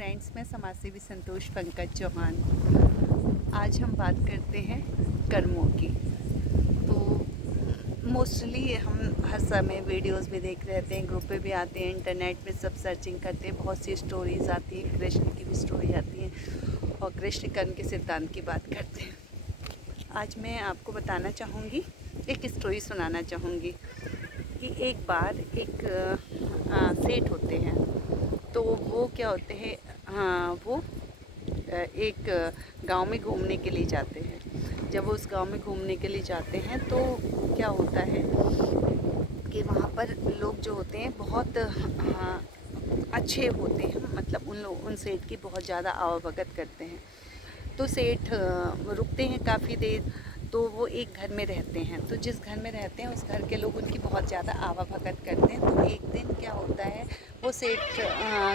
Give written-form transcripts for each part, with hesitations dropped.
Friends, मैं समाजसेवी संतोष पंकज चौहान। आज हम बात करते हैं कर्मों की। तो मोस्टली हम हर समय वीडियोस भी देख रहे हैं, ग्रुप पे भी आते हैं, इंटरनेट पे सब सर्चिंग करते हैं, बहुत सी स्टोरीज़ आती हैं, कृष्ण की भी स्टोरी आती है और कृष्ण कर्म के सिद्धांत की बात करते हैं। आज मैं आपको बताना चाहूँगी, एक स्टोरी सुनाना चाहूँगी कि एक बार एक सेठ होते हैं। तो वो क्या होते हैं, वो एक गांव में घूमने के लिए जाते हैं। जब वो उस गांव में घूमने के लिए जाते हैं तो क्या होता है कि वहाँ पर लोग जो होते हैं बहुत अच्छे होते हैं, मतलब उन सेठ की बहुत ज़्यादा आवभगत करते हैं। तो सेठ रुकते हैं काफ़ी देर। तो वो एक घर में रहते हैं, तो जिस घर में रहते हैं उस घर के लोग उनकी बहुत ज़्यादा आवाभगत करते हैं। तो एक दिन क्या होता है, वो सेठ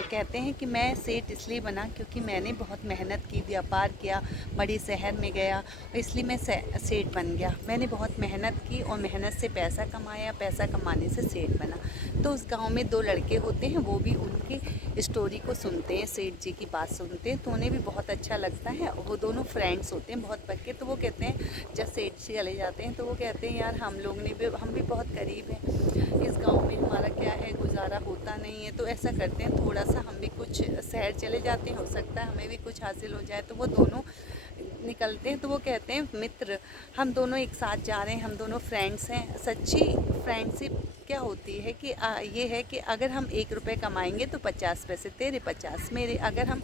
कहते हैं कि मैं सेठ इसलिए बना क्योंकि मैंने बहुत मेहनत की, व्यापार किया, बड़ी शहर में गया, इसलिए मैं सेठ बन गया। मैंने बहुत मेहनत की और मेहनत से पैसा कमाया, पैसा कमाने से सेठ बना। तो उस गांव में दो लड़के होते हैं, वो भी उनकी स्टोरी को सुनते हैं, सेठ जी की बात सुनते हैं, तो उन्हें भी बहुत अच्छा लगता है। वो दोनों फ्रेंड्स होते हैं बहुत पक्के। तो वो कहते हैं, जब सेठ जी चले जाते हैं तो वो कहते हैं, यार हम भी बहुत गरीब हैं, इस गांव में हमारा क्या है, गुजारा होता नहीं है, तो ऐसा करते हैं थोड़ा सा हम भी कुछ शहर चले जाते हैं, हो सकता है हमें भी कुछ हासिल हो जाए। तो वो दोनों निकलते हैं। तो वो कहते हैं, मित्र हम दोनों एक साथ जा रहे हैं, हम दोनों फ्रेंड्स हैं। सच्ची फ्रेंडशिप क्या होती है कि ये है कि अगर हम 1 रुपये कमाएंगे तो 50 पैसे तेरे, 50 मेरे। अगर हम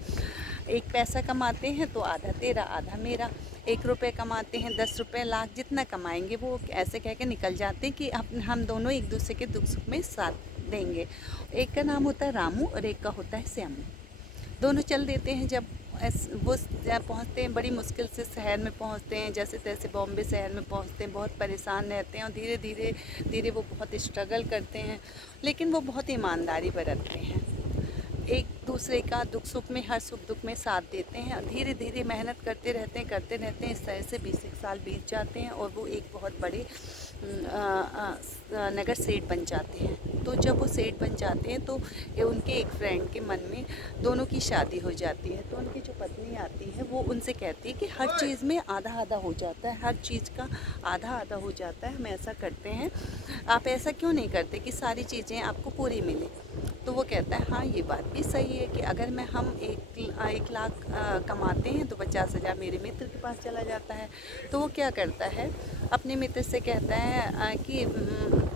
1 पैसा कमाते हैं तो आधा तेरा आधा मेरा। 1 रुपये कमाते हैं, 10 रुपये, लाख, जितना कमाएंगे वो ऐसे कह के निकल जाते हैं कि हम दोनों एक दूसरे के दुख सुख में साथ देंगे। एक का नाम होता है रामू और एक का होता है श्यामू। दोनों चल देते हैं। जब वो पहुँचते हैं, बड़ी मुश्किल से शहर में पहुँचते हैं, जैसे तैसे बॉम्बे शहर में पहुँचते हैं, बहुत परेशान रहते हैं और धीरे धीरे धीरे वो बहुत स्ट्रगल करते हैं, लेकिन वो बहुत ईमानदारी बरतते हैं, एक दूसरे का दुख सुख में, हर सुख दुख में साथ देते हैं। धीरे धीरे मेहनत करते रहते हैं। इस तरह से 20 साल बीत जाते हैं और वो एक बहुत बड़े नगर सेठ बन जाते हैं। तो जब वो सेठ बन जाते हैं तो उनके एक फ्रेंड के मन में दोनों की शादी हो जाती है। तो उनकी जो पत्नी आती है वो उनसे कहती है कि हर चीज़ में आधा आधा हो जाता है, हर चीज़ का आधा आधा हो जाता है, हम ऐसा करते हैं, आप ऐसा क्यों नहीं करते कि सारी चीज़ें आपको पूरी मिले। तो वो कहता है, हाँ ये बात भी सही है कि अगर हम 1 लाख कमाते हैं तो 50,000 मेरे मित्र के पास चला जाता है। तो वो क्या करता है, अपने मित्र से कहता है कि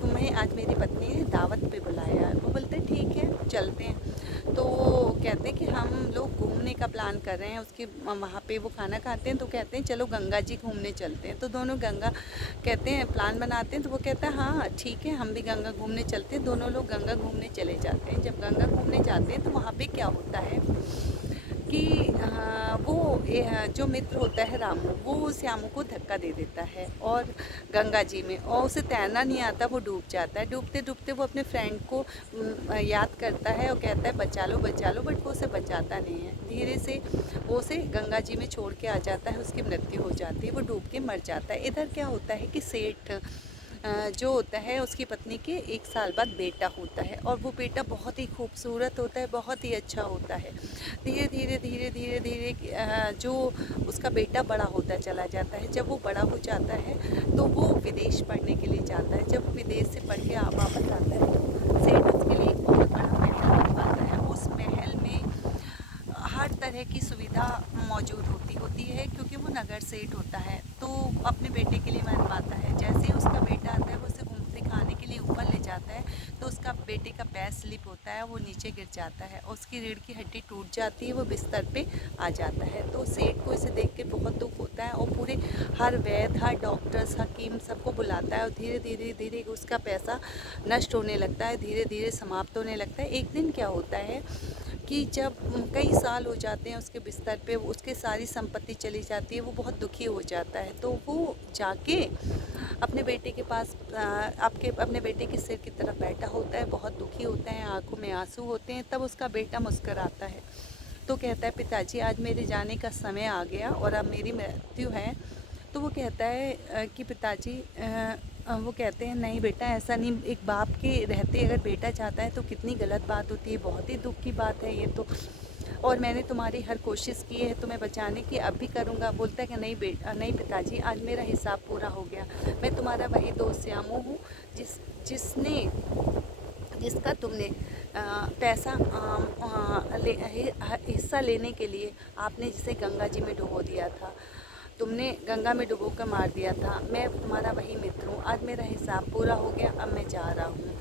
तुम्हें आज मेरी पत्नी ने दावत पे बुलाया है। वो बोलते हैं ठीक है चलते हैं। तो वो कहते हैं कि हम लोग घूमने का प्लान कर रहे हैं, उसके वहाँ पे वो खाना खाते हैं। तो कहते हैं चलो गंगा जी घूमने चलते हैं। तो दोनों गंगा कहते हैं, प्लान बनाते हैं। तो वो कहता है हाँ ठीक है, हम भी गंगा घूमने चलते हैं। दोनों लोग गंगा घूमने चले जाते हैं। जब गंगा घूमने जाते हैं तो वहाँ पे क्या होता है कि वो जो मित्र होता है रामू, वो श्यामू को धक्का दे देता है और गंगा जी में, और उसे तैरना नहीं आता, वो डूब जाता है। डूबते डूबते वो अपने फ्रेंड को याद करता है और कहता है बचा लो, बट वो उसे बचाता नहीं है। धीरे से वो उसे गंगा जी में छोड़ के आ जाता है, उसकी मृत्यु हो जाती है, वो डूब के मर जाता है। इधर क्या होता है कि सेठ जो होता है उसकी पत्नी के 1 साल बाद बेटा होता है और वो बेटा बहुत ही खूबसूरत होता है, बहुत ही अच्छा होता है। धीरे धीरे धीरे धीरे धीरे जो उसका बेटा बड़ा होता चला जाता है। जब वो बड़ा हो जाता है तो वो विदेश पढ़ने के लिए जाता है। जब विदेश से पढ़ के वापस आता है तो सेठ उसके लिए एक बहुत बड़ा महल बनवाता है। उस महल में हर तरह की सुविधा मौजूद होती है क्योंकि वो नगर सेठ होता है। तो अपने बेटे के लिए बनवाता है। जैसे ही उसका बेटा आता है वो उसे दिखाने के लिए ऊपर ले जाता है तो उसका बेटे का पैर स्लिप होता है, वो नीचे गिर जाता है, उसकी रीढ़ की हड्डी टूट जाती है, वो बिस्तर पे आ जाता है। तो सेठ को इसे देख के बहुत दुख होता है और पूरे हर वैद्य, हर डॉक्टर्स, हकीम सबको बुलाता है और धीरे धीरे धीरे उसका पैसा नष्ट होने लगता है, धीरे धीरे समाप्त होने लगता है। एक दिन क्या होता है कि जब कई साल हो जाते हैं उसके बिस्तर पे, उसके सारी संपत्ति चली जाती है, वो बहुत दुखी हो जाता है। तो वो जाके अपने बेटे के पास अपने बेटे के सिर की तरफ बैठा होता है, बहुत दुखी होता है, आंखों में आंसू होते हैं। तब उसका बेटा मुस्कुराता है तो कहता है, पिताजी आज मेरे जाने का समय आ गया और अब मेरी मृत्यु है। तो वो कहता है कि पिताजी वो कहते हैं, नहीं बेटा ऐसा नहीं, एक बाप के रहते अगर बेटा चाहता है तो कितनी गलत बात होती है, बहुत ही दुख की बात है ये तो। और मैंने तुम्हारी हर कोशिश की है तुम्हें बचाने की, अब भी करूँगा। बोलता है कि नहीं बेटा, नहीं पिताजी, आज मेरा हिसाब पूरा हो गया। मैं तुम्हारा वही दोस्त श्यामू हूँ जिसने जिसका तुमने पैसा हिस्सा लेने के लिए आपने जिसे गंगा जी में डुबो दिया था, तुमने गंगा में डुबो कर मार दिया था। मैं तुम्हारा वही मित्र हूँ, आज मेरा हिसाब पूरा हो गया, अब मैं जा रहा हूँ,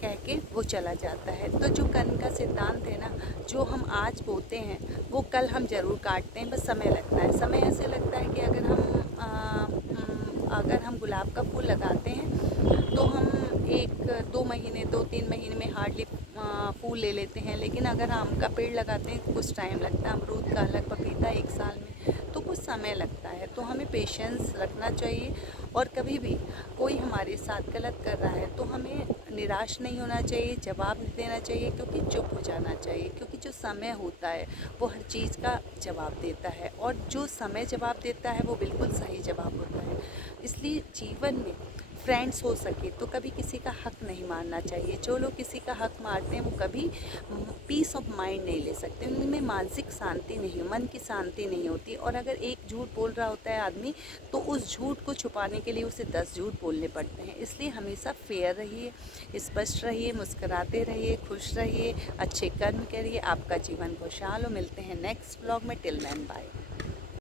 कह के वो चला जाता है। तो जो कर्म का सिद्धांत है ना, जो हम आज बोते हैं वो कल हम ज़रूर काटते हैं, बस समय लगता है। समय ऐसे लगता है कि अगर हम गुलाब का फूल लगाते हैं तो हम 1-2 महीने 2-3 महीने में हार्डली फूल ले लेते हैं, लेकिन अगर आम का पेड़ लगाते हैं तो कुछ टाइम लगता है, अमरूद का अलग, पपीता 1 साल में, तो कुछ समय लगता है। तो हमें पेशेंस रखना चाहिए, और कभी भी कोई हमारे साथ गलत कर रहा है तो हमें निराश नहीं होना चाहिए, जवाब नहीं देना चाहिए, क्योंकि चुप हो जाना चाहिए, क्योंकि जो समय होता है वो हर चीज़ का जवाब देता है, और जो समय जवाब देता है वो बिल्कुल सही जवाब होता है। इसलिए जीवन में फ्रेंड्स हो सके तो कभी किसी का हक नहीं मारना चाहिए। जो लोग किसी का हक मारते हैं वो कभी पीस ऑफ माइंड नहीं ले सकते, उनमें मानसिक शांति नहीं, मन की शांति नहीं होती। और अगर एक झूठ बोल रहा होता है आदमी, तो उस झूठ को छुपाने के लिए उसे 10 झूठ बोलने पड़ते हैं। इसलिए हमेशा फेयर रहिए, स्पष्ट रहिए, मुस्कुराते रहिए, खुश रहिए, अच्छे कर्म करिए, आपका जीवन खुशहाल हो। मिलते हैं नेक्स्ट ब्लॉग में। Till then bye.